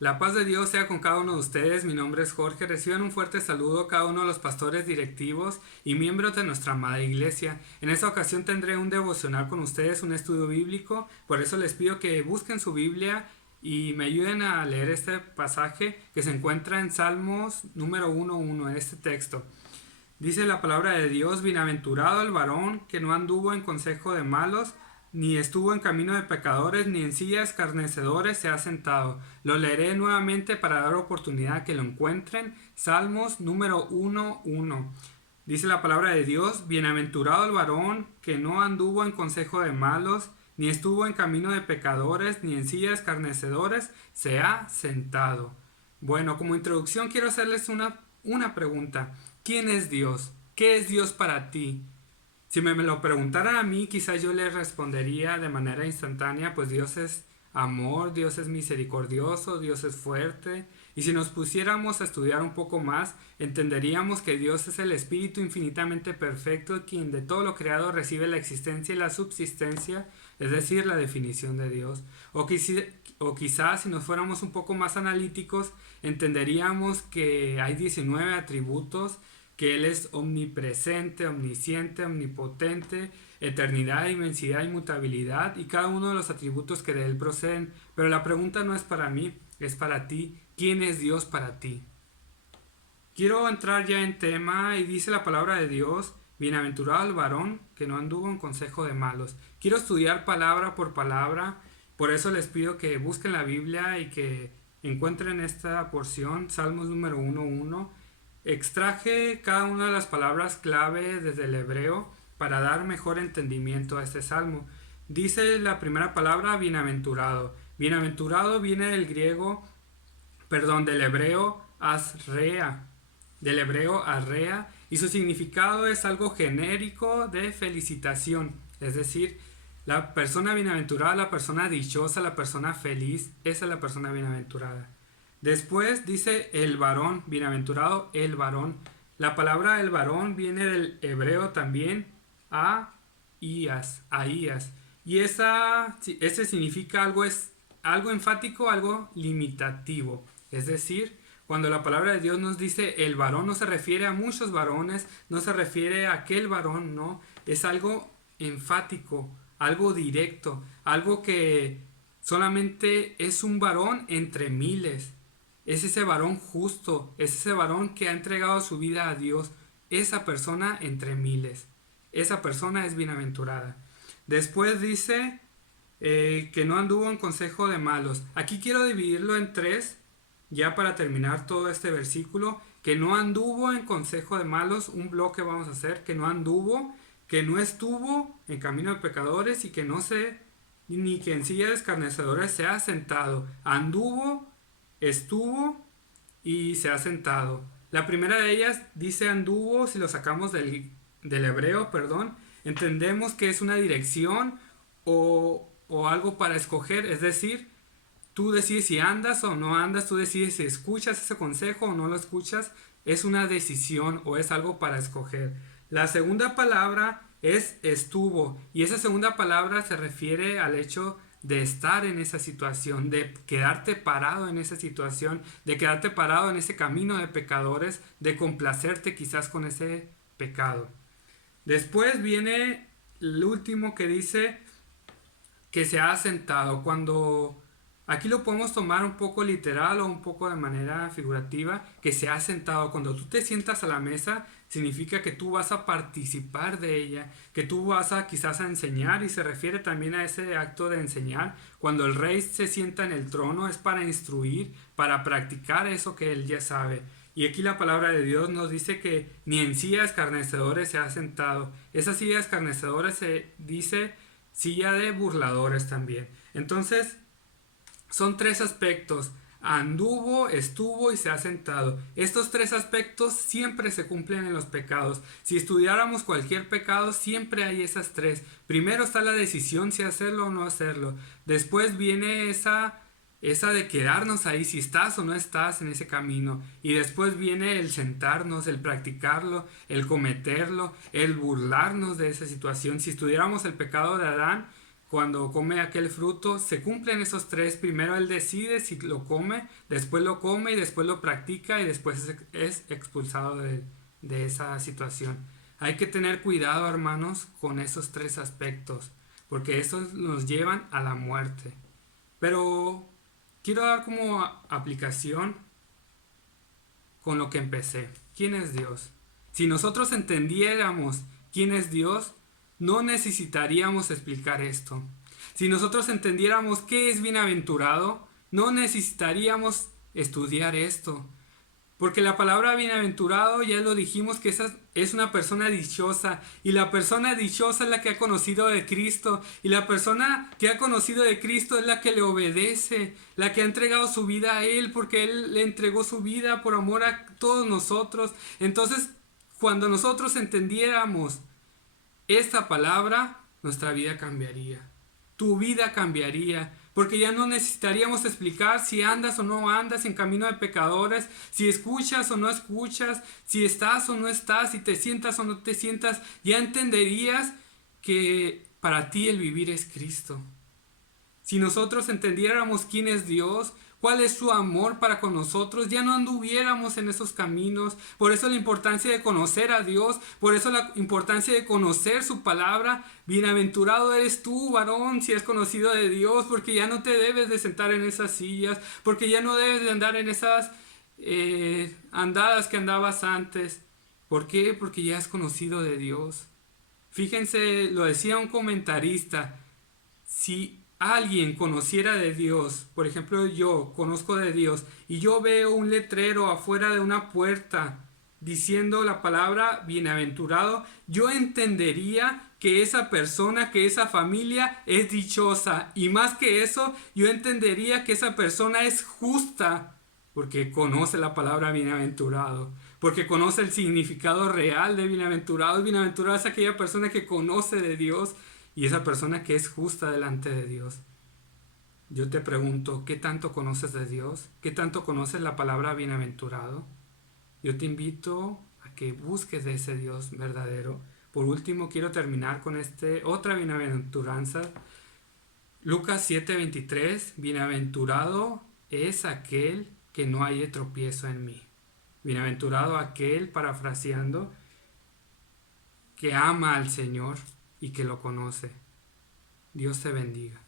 La paz de Dios sea con cada uno de ustedes. Mi nombre es Jorge. Reciban un fuerte saludo a cada uno de los pastores directivos y miembros de nuestra amada iglesia. En esta ocasión tendré un devocional con ustedes, un estudio bíblico. Por eso les pido que busquen su Biblia y me ayuden a leer este pasaje que se encuentra en Salmos número 1:1 en este texto. Dice la palabra de Dios: bienaventurado el varón que no anduvo en consejo de malos, ni estuvo en camino de pecadores, ni en silla de escarnecedores se ha sentado. Lo leeré nuevamente para dar oportunidad que lo encuentren. Salmos número 1:1. Dice la palabra de Dios: bienaventurado el varón que no anduvo en consejo de malos, ni estuvo en camino de pecadores, ni en silla de escarnecedores se ha sentado. Bueno, como introducción quiero hacerles una pregunta. ¿Quién es Dios? ¿Qué es Dios para ti? Si me lo preguntaran a mí, quizás yo le respondería de manera instantánea, pues Dios es amor, Dios es misericordioso, Dios es fuerte. Y si nos pusiéramos a estudiar un poco más, entenderíamos que Dios es el Espíritu infinitamente perfecto, quien de todo lo creado recibe la existencia y la subsistencia, es decir, la definición de Dios. O quizás si nos fuéramos un poco más analíticos, entenderíamos que hay 19 atributos, que Él es omnipresente, omnisciente, omnipotente, eternidad, inmensidad, inmutabilidad y cada uno de los atributos que de Él proceden. Pero la pregunta no es para mí, es para ti. ¿Quién es Dios para ti? Quiero entrar ya en tema y dice la palabra de Dios: bienaventurado el varón que no anduvo en consejo de malos. Quiero estudiar palabra por palabra, por eso les pido que busquen la Biblia y que encuentren esta porción, Salmos número 1:1. Extraje cada una de las palabras clave desde el hebreo para dar mejor entendimiento a este salmo. Dice la primera palabra bienaventurado. Bienaventurado viene del hebreo asrea, y su significado es algo genérico de felicitación, es decir, la persona bienaventurada, la persona dichosa, la persona feliz, esa es la persona bienaventurada. Después dice el varón, bienaventurado el varón. La palabra el varón viene del hebreo también aías. Y ese significa algo enfático, algo limitativo. Es decir, cuando la palabra de Dios nos dice el varón, no se refiere a muchos varones, no se refiere a aquel varón, no. Es algo enfático, algo directo, algo que solamente es un varón entre miles. Es ese varón justo, es ese varón que ha entregado su vida a Dios, esa persona entre miles. Esa persona es bienaventurada. Después dice que no anduvo en consejo de malos. Aquí quiero dividirlo en tres, ya para terminar todo este versículo. Que no anduvo en consejo de malos, un bloque vamos a hacer. Que no anduvo, que no estuvo en camino de pecadores y que no se, ni que en silla de escarnecedores se ha sentado. Anduvo, estuvo y se ha sentado. La primera de ellas dice anduvo, si lo sacamos del hebreo, perdón, entendemos que es una dirección o algo para escoger, es decir, tú decides si andas o no andas, tú decides si escuchas ese consejo o no lo escuchas, es una decisión o es algo para escoger. La segunda palabra es estuvo, y esa segunda palabra se refiere al hecho de estar en esa situación, de quedarte parado en esa situación, de quedarte parado en ese camino de pecadores, de complacerte quizás con ese pecado. Después viene el último que dice que se ha sentado. Cuando aquí lo podemos tomar un poco literal o un poco de manera figurativa, que se ha sentado. Cuando tú te sientas a la mesa, significa que tú vas a participar de ella, que tú vas a quizás a enseñar, y se refiere también a ese acto de enseñar. Cuando el rey se sienta en el trono es para instruir, para practicar eso que él ya sabe. Y aquí la palabra de Dios nos dice que ni en silla de escarnecedores se ha sentado. Esa silla de escarnecedores se dice silla de burladores también. Entonces, son tres aspectos: anduvo, estuvo y se ha sentado. Estos tres aspectos siempre se cumplen en los pecados. Si estudiáramos cualquier pecado, siempre hay esas tres. Primero está la decisión si hacerlo o no hacerlo. Después viene esa de quedarnos ahí, si estás o no estás en ese camino. Y después viene el sentarnos, el practicarlo, el cometerlo, el burlarnos de esa situación. Si estudiáramos el pecado de Adán, cuando come aquel fruto, se cumplen esos tres. Primero él decide si lo come, después lo come y después lo practica y después es expulsado de esa situación. Hay que tener cuidado, hermanos, con esos tres aspectos, porque esos nos llevan a la muerte. Pero quiero dar como aplicación con lo que empecé. ¿Quién es Dios? Si nosotros entendiéramos quién es Dios, no necesitaríamos explicar esto. Si nosotros entendiéramos qué es bienaventurado, no necesitaríamos estudiar esto. Porque la palabra bienaventurado, ya lo dijimos, que esa es una persona dichosa. Y la persona dichosa es la que ha conocido de Cristo. Y la persona que ha conocido de Cristo es la que le obedece. La que ha entregado su vida a Él, porque Él le entregó su vida por amor a todos nosotros. Entonces, cuando nosotros entendiéramos esta palabra, nuestra vida cambiaría. Tu vida cambiaría. Porque ya no necesitaríamos explicar si andas o no andas en camino de pecadores, si escuchas o no escuchas, si estás o no estás, si te sientas o no te sientas. Ya entenderías que para ti el vivir es Cristo. Si nosotros entendiéramos quién es Dios, cuál es su amor para con nosotros, ya no anduviéramos en esos caminos. Por eso la importancia de conocer a Dios, por eso la importancia de conocer su palabra. Bienaventurado eres tú, varón, si has conocido de Dios, porque ya no te debes de sentar en esas sillas, porque ya no debes de andar en esas andadas que andabas antes. ¿Por qué? Porque ya has conocido de Dios. Fíjense, lo decía un comentarista, si alguien conociera de Dios, por ejemplo yo conozco de Dios y yo veo un letrero afuera de una puerta diciendo la palabra bienaventurado, yo entendería que esa persona, que esa familia es dichosa, y más que eso, yo entendería que esa persona es justa porque conoce la palabra bienaventurado, porque conoce el significado real de bienaventurado. Bienaventurado es aquella persona que conoce de Dios y esa persona que es justa delante de Dios. Yo te pregunto, ¿qué tanto conoces de Dios? ¿Qué tanto conoces la palabra bienaventurado? Yo te invito a que busques de ese Dios verdadero. Por último, quiero terminar con otra bienaventuranza. Lucas 7:23, bienaventurado es aquel que no haya tropiezo en mí. Bienaventurado aquel, parafraseando, que ama al Señor y que lo conoce. Dios te bendiga.